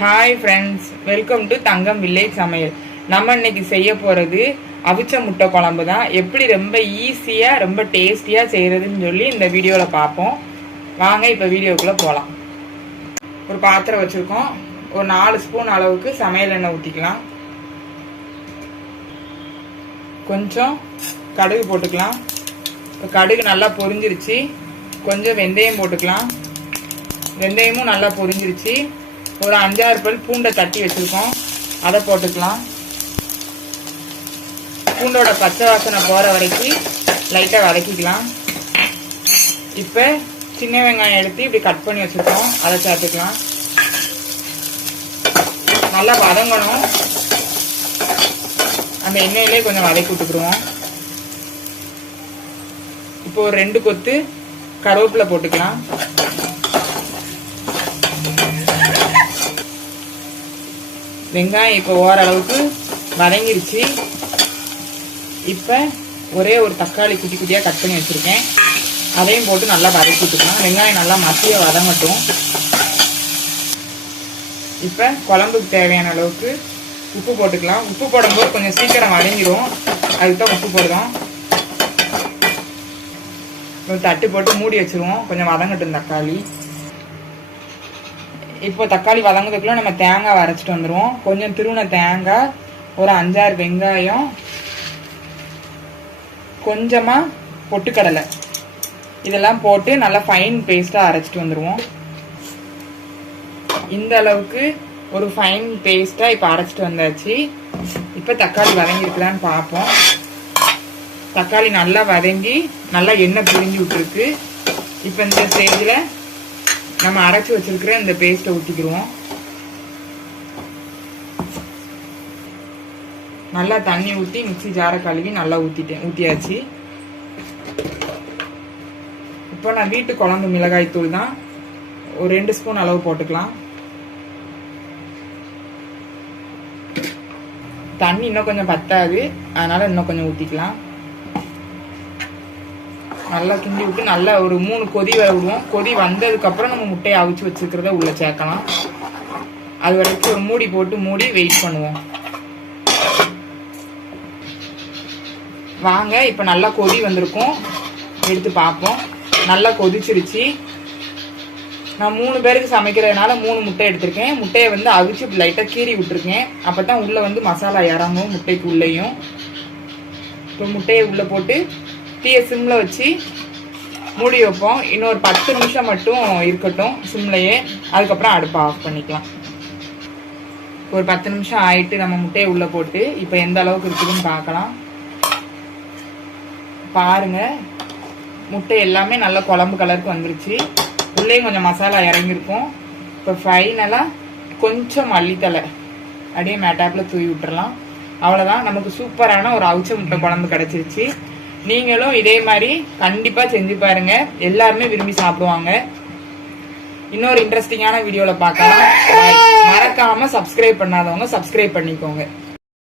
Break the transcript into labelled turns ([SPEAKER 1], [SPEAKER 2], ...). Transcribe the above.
[SPEAKER 1] Hi friends welcome to Thangam village சமையல் நம்ம இன்னைக்கு செய்ய போகிறது அவிச்ச முட்டை குழம்பு தான். எப்படி ரொம்ப ஈஸியாக ரொம்ப டேஸ்டியாக செய்கிறதுன்னு சொல்லி இந்த வீடியோவில் பார்ப்போம். வாங்க இப்போ வீடியோக்குள்ளே போகலாம் ஒரு பாத்திரம் வச்சுருக்கோம். ஒரு நாலு ஸ்பூன் அளவுக்கு சமையல் எண்ணெய் ஊற்றிக்கலாம் கொஞ்சம் கடுகு போட்டுக்கலாம். இப்போ கடுகு நல்லா பொரிஞ்சிருச்சு. கொஞ்சம் வெந்தயம் போட்டுக்கலாம். வெந்தயமும் நல்லா பொரிஞ்சிருச்சு. ஒரு அஞ்சாறு பல் பூண்டை தட்டி வச்சுருக்கோம். அதை போட்டுக்கலாம். பூண்டோட பச்சை வாசனை போகிற வரைக்கும் லைட்டாக வதக்கிக்கலாம். இப்போ சின்ன வெங்காயம் எடுத்து இப்படி கட் பண்ணி வச்சுருக்கோம். அதை சேர்த்துக்கலாம். நல்லா வதங்கணும். அந்த எண்ணெயிலே கொஞ்சம் வதக்கி விட்டுக்குருவோம் இப்போ ஒரு ரெண்டு கொத்து கருவேப்பிலை போட்டுக்கலாம். வெங்காயம் இப்போ ஓரளவுக்கு வதங்கிருச்சு. இப்போ ஒரே ஒரு தக்காளி குட்டி குட்டியாக கட் பண்ணி வச்சுருக்கேன். அதையும் போட்டு நல்லா வதக்கி வெங்காயம் நல்லா மசிய வதங்கட்டும். இப்போ குழம்புக்கு தேவையான அளவுக்கு உப்பு போட்டுக்கலாம். உப்பு போடும்போது கொஞ்சம் சீக்கிரம் வதங்கிடும் அதுக்கு தான் உப்பு போடுறோம். கொஞ்சம் தட்டு போட்டு மூடி வச்சிருவோம். கொஞ்சம் வதங்கட்டும் தக்காளி. இப்போ தக்காளி வதங்குறதுக்குள்ள நம்ம தேங்காய் அரைச்சிட்டு வந்துடுவோம் கொஞ்சம் திருவின தேங்காய் ஒரு அஞ்சாறு வெங்காயம் கொஞ்சமாக பொட்டுக்கடலை. இதெல்லாம் போட்டு நல்லா ஃபைன் பேஸ்ட்டாக அரைச்சிட்டு வந்துடுவோம் இந்த அளவுக்கு ஒரு ஃபைன் பேஸ்ட்டாக இப்போ அரைச்சிட்டு வந்தாச்சு. இப்போ தக்காளி வதங்கிருக்கலான்னு பார்ப்போம். தக்காளி நல்லா வதங்கி நல்லா எண்ணெய் பிரிஞ்சு விட்டுருக்கு. இப்போ இந்த ஸ்டேஜில் நம்ம அரைச்சி வச்சிருக்கிற இந்த பேஸ்ட்டை ஊற்றிக்கிடுவோம் நல்லா தண்ணி ஊற்றி மிக்சி ஜாரை கழுவி நல்லா ஊற்றிட்டேன் ஊற்றியாச்சு இப்போ நான் வீட்டு குழம்பு மிளகாய் தூள் தான் ஒரு ரெண்டு ஸ்பூன் அளவு போட்டுக்கலாம். தண்ணி இன்னும் கொஞ்சம் பத்தாது. அதனால இன்னும் கொஞ்சம் ஊற்றிக்கலாம் நல்லா கிண்டி விட்டு நல்லா ஒரு மூணு கொதி வர விடுவோம். கொதி வந்ததுக்கப்புறம் நம்ம முட்டையை அவிச்சு வச்சுருக்கிறத உள்ளே சேர்க்கலாம். அது வரைக்கும் ஒரு மூடி போட்டு மூடி வெயிட் பண்ணுவோம். வாங்க இப்போ நல்லா கொதி வந்திருக்கும். எடுத்து பார்ப்போம். நல்லா கொதிச்சிருச்சு. நான் மூணு பேருக்கு சமைக்கிறதுனால மூணு முட்டை எடுத்திருக்கேன். முட்டையை வந்து அவிச்சு லைட்டாக கீறி விட்டுருக்கேன். அப்போ தான் உள்ளே வந்து மசாலா இறங்கும் முட்டைக்கு உள்ளேயும் இப்போ முட்டையை உள்ளே போட்டு தீயை சிம்மில் வச்சு மூடி வைப்போம். இன்னொரு பத்து நிமிஷம் மட்டும் இருக்கட்டும் சிம்லையே அதுக்கப்புறம் அடுப்பை ஆஃப் பண்ணிக்கலாம். ஒரு பத்து நிமிஷம் ஆயிட்டு நம்ம முட்டையை உள்ளே போட்டு இப்போ எந்த அளவுக்கு இருக்குதுன்னு பார்க்கலாம். பாருங்க. முட்டை எல்லாமே நல்ல குழம்பு கலருக்கு வந்துருச்சு. உள்ளேயும் கொஞ்சம் மசாலா இறங்கியிருக்கும். இப்போ ஃபைனலாக கொஞ்சம் மல்லித்தலை அப்படியே மேட்டாப்பில் தூவி விட்டுறலாம். அவ்வளோதான் நமக்கு சூப்பரான ஒரு அவிச்ச முட்டை குழம்பு கிடச்சிருச்சு. நீங்களும் இதே மாதிரி கண்டிப்பாக செஞ்சு பாருங்க. எல்லாருமே விரும்பி சாப்பிடுவாங்க. இன்னொரு இன்ட்ரெஸ்டிங்கான வீடியோவில் பார்க்கலாம். மறக்காமல் சப்ஸ்கிரைப் பண்ணாதவங்க சப்ஸ்கிரைப் பண்ணிக்கோங்க.